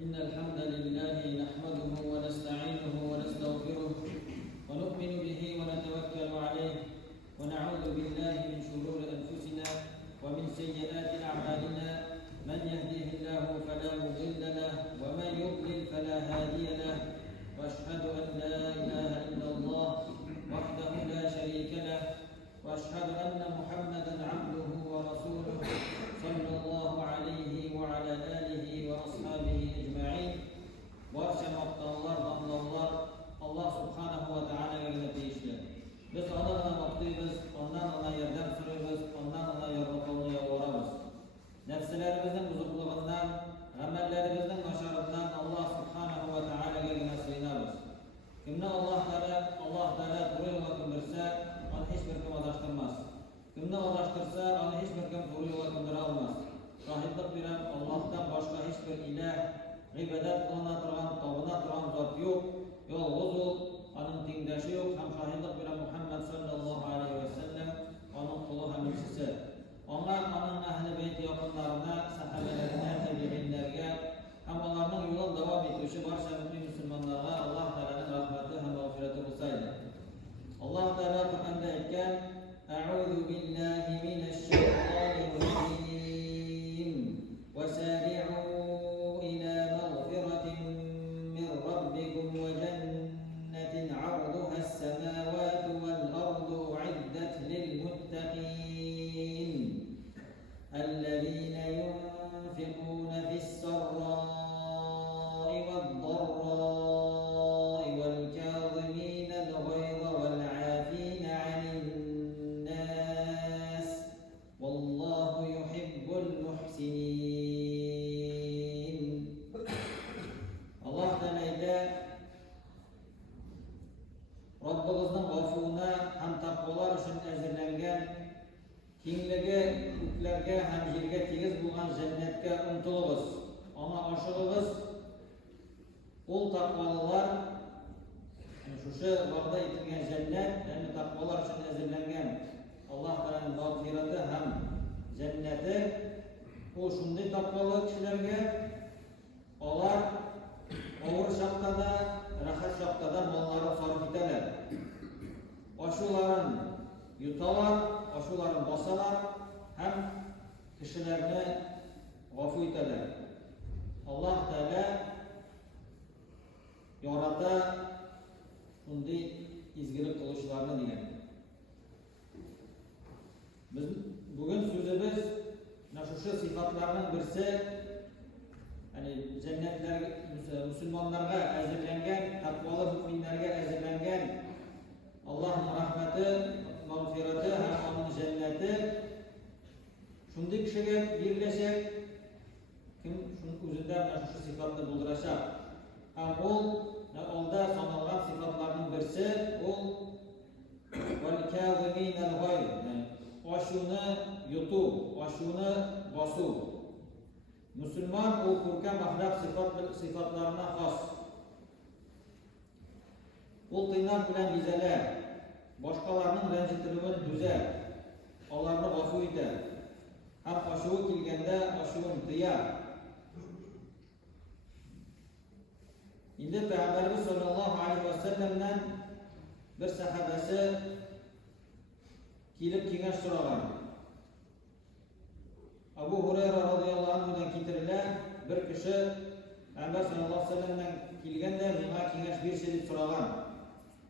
إن الحمد لله نحمده ونستعينه ونستغفره ونؤمن به ونتوكل عليه ونعوذ بالله من شرور أنفسنا ومن سيئات أعمالنا من يهده الله فلا مضل له ومن يضلل فلا هادي له وأشهد أن لا إله إلا الله وحده لا شريك له وأشهد أن محمدا عبده ورسوله صلى الله عليه وعلى آله وأصحابه أجمعين. Barcha maqtovlar, hamdollar Alloh subhanahu va taolaga tegishli. Biz Allohdan maqtaymiz, ondan yordam so'raymiz, ondan yordamini yolvoramiz. Nafslarimizning buzuqligidan, amallarimizning nosharidan Alloh subhanahu va taolaga sığınamiz. Kimni Alloh taolo to'g'ri yo'lga ko'ndirsa, uni hech bir kim adashtirmas. Kimni adashtirsa, uni hech bir kim to'g'ri yo'lga ko'ndira olmas. Shohidlik bilan Allohdan boshqa hech bir iloh, ibodat qilina turgan, tobina turgan zot yo'q. Yolg'iz u, uning tengdoshi yo'q. Ham shohidlik bilan Muhammad sallallohu alayhi va sallam uning quli ham elchisi. Ona uning ahli bayt yaqinlarına, sahabelerine, tabiinlerge, ham onlarning yo'lini davom etuvchi barcha mu'min musulmonlarga Alloh taolaning rahmati ham mag'firati bo'lsaydi. Alloh taolo Qur'onda aytgan: "A'udhu billahi minash shaytonir rajim. Wasari'u ila maghfiratin min rabbikum wa jannatin 'arduha as-samawati wal ardu u'iddat lil muttaqin. Alladhina yunfiquna fis sarra'i wad dharra'i wal kadhimina al-ghayza wal 'afina 'anil nas. Wallahu yuhibbul muhsinin." Allah Teala Rabbimizning g'afuruna ham taqvolar uchun azirlangan kengligi ko'klarga ham yerga tegiz bo'lgan jannatga umtilamiz. Ona oshig'imiz ul taqvolar shusha vaqtda aytilgan jannat, ya'ni taqvolar uchun azirlangan Alloh taolaning mag'firati ham jannati u shunday taqvolar kishilarga ular og'ir shaqtada, rahat shaqtada mollarini sarf etadilar. Oshularini yutalar, oshularini bosalar, ham kishilarni g'afu etadilar. Alloh taolo yorata shunday izgilik qilishlarni degan. Biz bugun so'zimiz shu sifatlarning birisi, ya'ni jannatlarga, musulmonlarga azirlangan, taqvoli mu'minlarga azirlangan Allohning rahmati, mag'firati ham uning jannati shunday kishiga berilashak, kim o'zidan shu sifatni bildirashaq. Ham olda sanalgan sifatlarning birisi wal kadhimina al-ghayz, oshuni yutuv, oshuni bosuv. Musulmon u ko'rkam axloq sifatlarına xos. U qiynab bilan bezalar, boshqalarning ranjitiluvini tuzar, ularni g'afu etar. Ham oshuvi kelganda oshuvini tiyar. Endi Payg'ambarimiz sollallohu alayhi va sallamdan bir sahabasi kelib kengash so'ragan. Abu Hurayra radhiyallohu anhudan keltirilgan bir kishi Payg'ambar sollallohu alayhi va sallamdan kelganda menga kengash berishni deb so'ragan.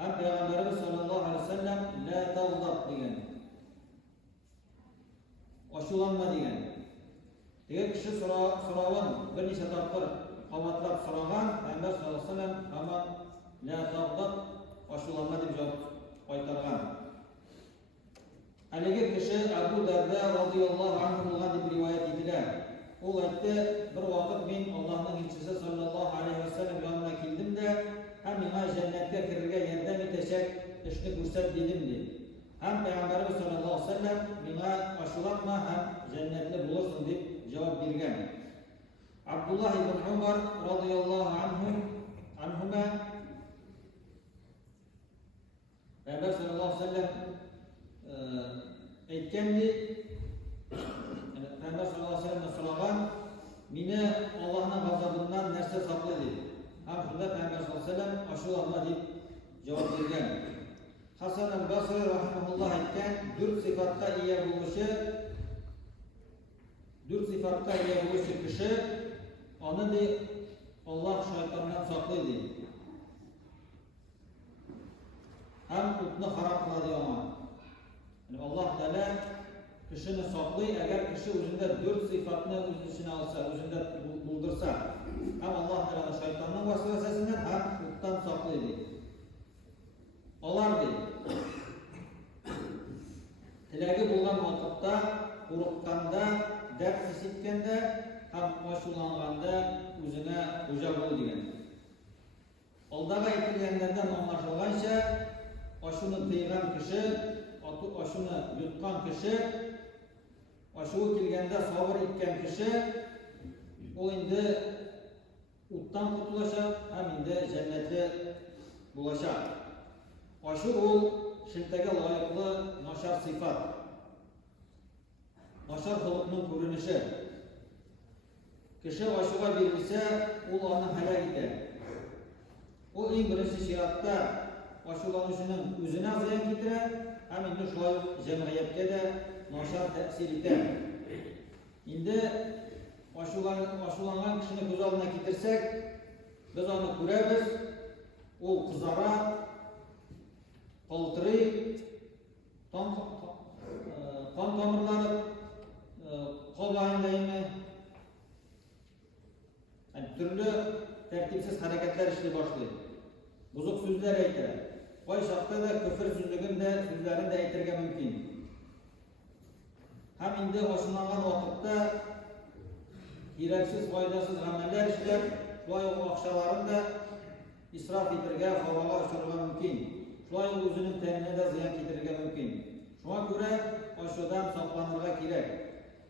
Ham Payg'ambarimiz sollallohu alayhi va sallam la taghdab degan. Oshulanma degan. Degan kishi so'ravin bir necha taqdir qavatlab so'ragan. Payg'ambar sollallohu alayhi va sallam hamon la taghdab, oshulanma deb javob qaytargan. Haligi kishi Abu Darda radhiyallohu anhu bo'lgan deb rivoyat etiladi. U aytdi, bir vaqt men Allohning elchisi sallallohu alayhi va sallam yoniga keldim-da, ham menga jannatga kirishga yordam etashak ishni ko'rsat dedim dedi. Ham Payg'ambarimiz sallallohu alayhi va sallam menga oshulanma, ham jannatli bo'larsan deb javob bergan. Abdullah ibn Umar radhiyallohu anhuma Payg'ambar sallallohu alayhi va sallam aytgandi, Payg'ambar sallallohu alayhi va sallam so'ragan, meni Allohning g'azabidan narsa ошоларга дип жооп берген. Хасан аль-Басри рахимахуллах айткан, дүрт сифатка ие болушу киши аны ди Аллах шайтандан саклый ди. Һәм утны харам кыла ди аңа. Аллах Тәала кишини саклый, әгәр киши үзендә дүрт сифатны үз иченә алса, үзендә булдырса, һәм Аллах Тәала шайтанның васвасасыннан һәм уттан саклый ди. Алар ди теләге булган вакытта, курыкканда, дәрт хис иткәндә һәм ачуланганда үзенә хуҗа бул дигән. Алдагы әйтелгәннәрдән аңлашылганча, ачуны тыйган кеше, ачуны юткан кеше, ачуы килгәндә сабыр иткән кеше, ул инде уттан кутулачак һәм инде җәннәттә булачак. Ачу ул шелтәгә лаеклы начар сыйфат, начар холыкның күренеше. Кеше ачуга бирелсә, ул аны һәлак итә. Ул иң беренче чиратта ачуланучының үзенә зыян китерә, һәм инде шулай җәмгыятькә дә начар тәэсир итә. Инде ачуланган кешене күз алдына китерсәк, без аны күрәбез, ул кызара, калтырый, кан тамырлары кабайындаймы, төрле тәртипсез хәрәкәтләр эшли башлый. Бузык сүзләр әйтә. Кай чакта да көфер сүзләрен дә әйтергә мөмкин. Һәм инде ачуланган вакытта кирәксез, файдасыз гамәлләр эшләп, шулай ук акчаларын да исраф итәргә, һавага очырырга мөмкин. Шулай ук үзенең тәненә дә зыян китерергә мөмкин. Шуңа күрә ачудан сакланырга кирәк.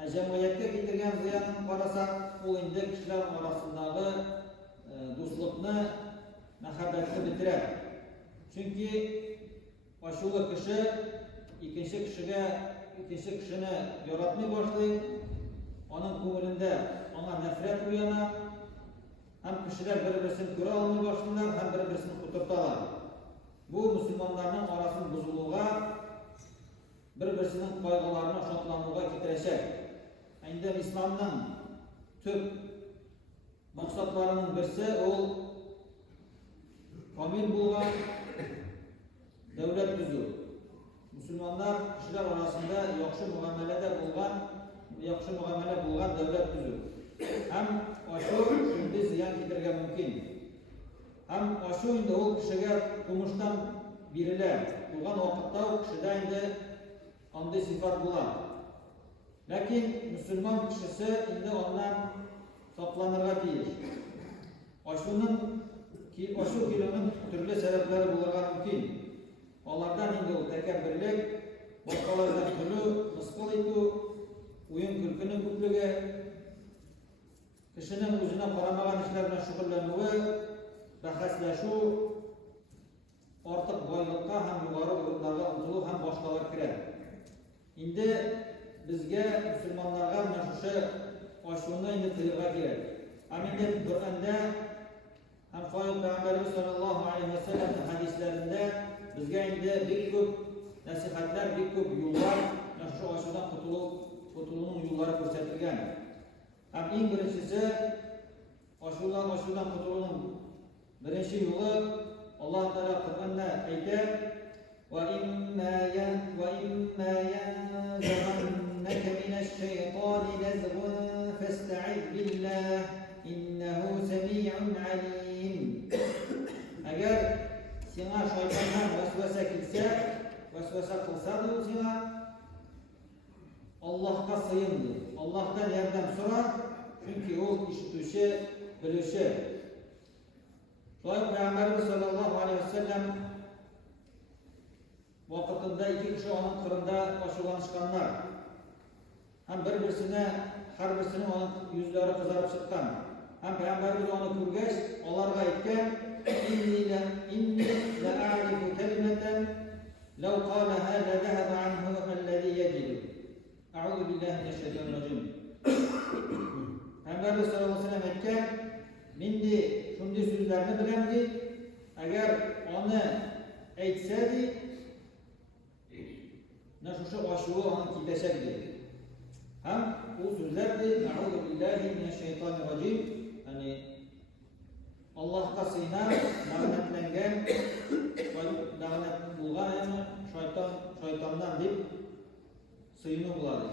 Җәмгыятькә китергән зыянын карасак, ул инде кешеләр арасындагы дуслыкны, мәхәббәтне бетерә. Чөнки ачулы кеше икенче кешене яратмый башлый, аның күңелендә аңа нәфрәт уяна, һәм кешеләр бер-берсен күрә алмый башлыйлар, һәм бер-берсен кутырталар. Бу мөселманнарның арасын бозулуга, бер-берсенең кайгыларына шатлануга китерәчәк. Инде исламның төп максатларының берсе ул камил булган дәүләт төзү. Мөселманнар кешеләр арасында яхшы муамәләдә булган дәүләт төзү. Һәм ачу инде зыян китергә мөмкин. Һәм ачу инде ул кешегә тумыштан бирелә. Туган вакытта ул кешедә инде андый сифат була. Ләкин мөселман кешесе инде аннан сакланырга тиеш. Ачу килүнең төрле сәбәпләре булырга мөмкин. Алардан инде ул тәкәбберлек, башкалардан көлү, мыскыл итү, уен көлкенең күплеге, кешенең үзенә карамаган эшләр белән шөгыльләнүе, бәхәсләшү, артык байлыкка һәм югары урыннарга омтылу һәм башкалар керә. Инде безгә мөселманнарга менә шушы ачуны инде тыярга кирәк. Һәм инде Коръәндә һәм Пәйгамбәрбез саллаллаһу алейһи ва саллям хәдисләрендә безгә инде бик күп нәсихәтләр, бик күп юллар, шушы ачудан кутулуның юллары күрсәтелгән. Һәм иң беренчесе ачудан кутулуның беренче юлы Аллаһ Тәала Коръәндә әйтә: وَإِمَّا يَنزَغَنَّكَ مِنَ الشَّيْطَانِ نَزْغٌ فَاسْتَعِذْ بِاللَّهِ إِنَّهُ سَمِيعٌ عَلِيمٌ. Әгәр сиңа шайтаннан вәсвәсә килсә, вәсвәсә кылса да ул сиңа, Аллаһка сыйын ди. Аллаһтан ярдәм сора, чөнки ул ишетүче, белүче. Шулай Пәйгамбәрбез саллаллаһу алейһи ва саллям вакытында ике кеше аның кырында ачуланышканнар. Һәм һәр берсенең аның йөзләре кызарып чыккан. Һәм Пәйгамбәрбез аны күргәч, аларга әйткән: "Инни ла а'рифу калиматан лаw qalaha la dhahaba anhu alladhi yajidu." A'udhu billahi minash shaytanir rajim. Peygamber sallallahu aleyhi ve sellem әйткән: "Мин ди шундый сүзләрне беләм ди, agar onu aytsadi, nashu ashuvi onu kitashak deydi. Ham u so'zlardi, a'udhu billahi minash shaytonir rojim, ya'ni Allohga siyinib, la'natlangan, la'nat bo'lgan, ya'ni shaytondan deb siyinu bo'ladi.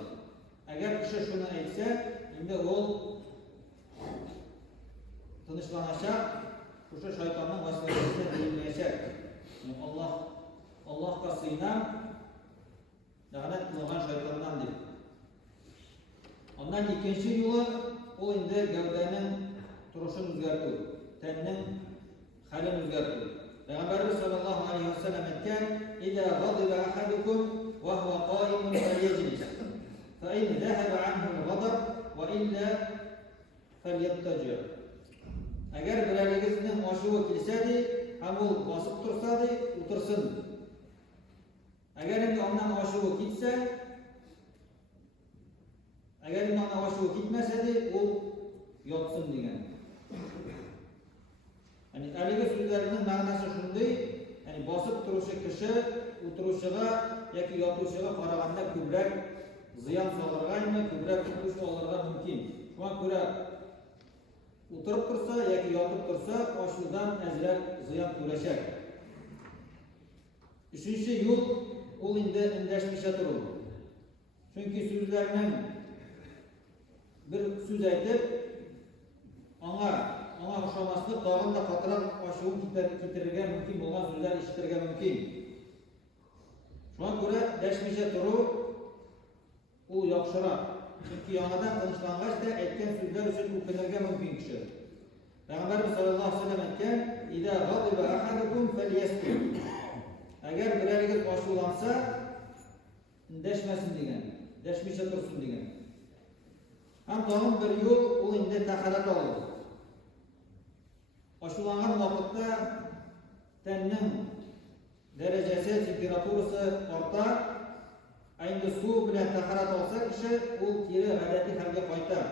Agar kishi shuni aytsa, endi u tinchlanacak, o'sha shaytonning vasvasasiga berilmayacak. Allohga siyinib, la'nat qilgan shaytondan deb. Ondan ikkinchi yo'li u endi gavdaning turishini o'zgartirdi, tanning halini o'zgartirdi. Payg'ambarimiz sollallohu alayhi vasallam aytgan: "Idza ghadiba ahadukum wa huwa qa'imun falyajlis, fa in dhahaba anhu al-ghadab wa illa falyattaji." Agar birlaringizning oshuvi kelsadi, ham u bosib tursadi, o'tirsin. Agar endi ondan oshuvi ketsa, agar imon oshuvi ketmasadi, u yotsin degan. Ya'ni haligi so'zlarning ma'nosi shunday, ya'ni bosib turuvchi kishi o'tirishiga yoki yotishiga qaraganda ko'proq ziyon soldirganmi, ko'proq kuch olirgan mumkin. Shunga ko'ra o'tirib tursa yoki yotib tursa, oshudan ajrak ziyon ko'rashak. Uchinchi yo'l u endi indashmisha turib. Chunki so'zlarning bir so'z aytib, ona o'xshamaslik tog'inda qattiq oshuv keltirishga mumkin bo'lgan so'zlar eshittirishga mumkin. Shunga ko'ra dashmisha turib u yaxshiroq. Chunki yonidan tinchlang'achda aytgan so'zlar uchun o'kinirga mumkin kishi. Payg'ambarimiz sollallohu alayhi vasallam aytgan: "Idza ghadiba ahadukum falyaskut." Agar birariga oshuvlansa, indashmasin degan, dashmisha tursin degan. Ham tog'in bir yo'l u endi taharat oladi. Oshuvlangan vaqtda tanning darajasi, temperaturasi ortar. Endi suv bilan taharat olsa kishi u teri g'adatiy holga qaytar.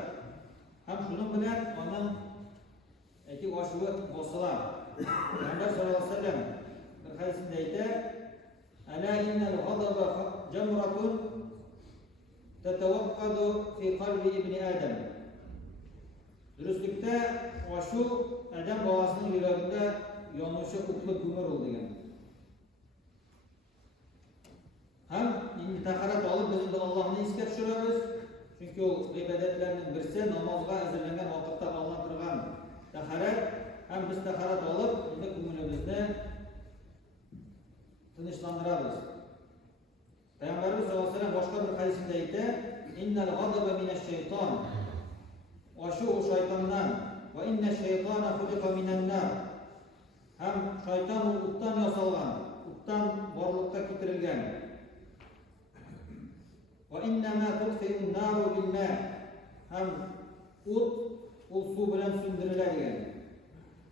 Ham shuning bilan onun aytib oshuvi bosilar. Payg'ambar sollallohu alayhi vasallam bir hadisda aytadi: "Ala innal ghadaba jamratun tatawaqqadu fi qalbi ibni Adam." Durustlikda oshuv odam bolasining yuragida yonuvchi o'tli ko'mir ol degan. Ham endi taharat olib biz endi Allohni esga tushiramiz. Chunki u ibodatlarning birisi, namozga azirlangan vaqtda Alloh turgan taharat. Ham biz taharat olib endi ko'nglimizni tinchlantiramiz. Payg'ambarimiz sollallohu alayhi vasallam boshqa bir hadisda aytdi: "Innal ghadaba minash shayton." Oshuv shaytondan. Va inna shaytona xuliqa minan nar. Ham shayton o'tdan yasalgan, o'tdan borliqqa keltirilgan. Va innama tudfi'u an-naru bil ma'. Ham o't u suv bilan söndürüladigan.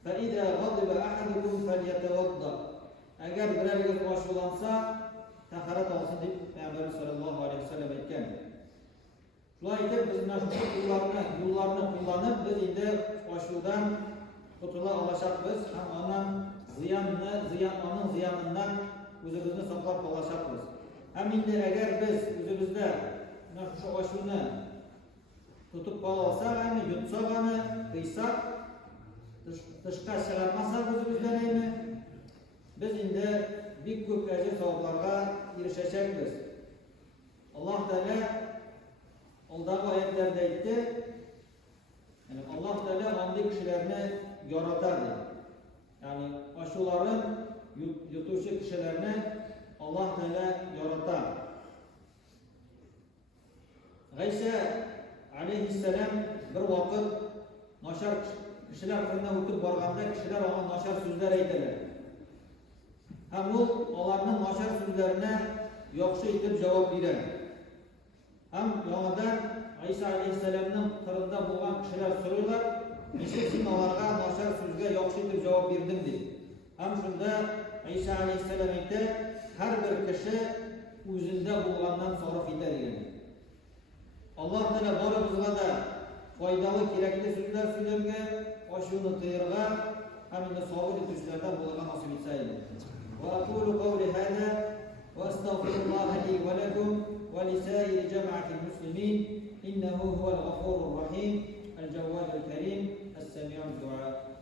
Fa idza ghadiba ahadukum falyatawadda. Agar birariga oshuvlansa, taharat olsin deb Payg'ambar sollallohu alayhi vasallam aytgan. Shunday aytib, biz mana shu yo'llarni qo'llanib, biz endi oshuvdan qutula olashaqmiz. Ham onun ziyonidan o'zimizni saqlab qolashaqmiz. Ham endi agar biz o'zimizda mana shu oshuvni tutib qolsak, ham yutsak, ham qiysak, tishqa chiqarmasak o'zimizdan biz endi bir ko'p ajr savoblarga erishacakmiz. Alloh taolo oldagi oyatlarda aytdi, ya'ni Alloh taolo bunday kishilarni yaratadi. Ya'ni ashularin yutuvchi kishilarni Alloh taolo yaratadi. G'aysa alayhissalom bir vaqt noshar kishilar qilgan o'tib borganda kishilar ona noshar so'zlar aytadilar. Ham u ularning noshar so'zlarini yaxshi etib javob beradi. Ham yonidan Isa alayhissalomning qirida bo'lgan kishilar so'raylar, "Nechun sen ularga noshar so'zga yaxshi etib javob berding?" dedi. Ham shunda Isa alayhissalom aytdi, "Har bir kishi o'zida bo'lgandan sarf etadi" degan. Alloh taolo borimizga da foydali kerakli so'zlar so'zlarga, oshuni tayyorga, hamında savur etmişlerden bulanan nasip etseydi. Ve akulu kavli hâdâ ve estağfirullah li ve lekum ve lisâiri cemaatil muslimin innehu huvel gafurur rahim el cevvadul kerim es-semi'ud du'a.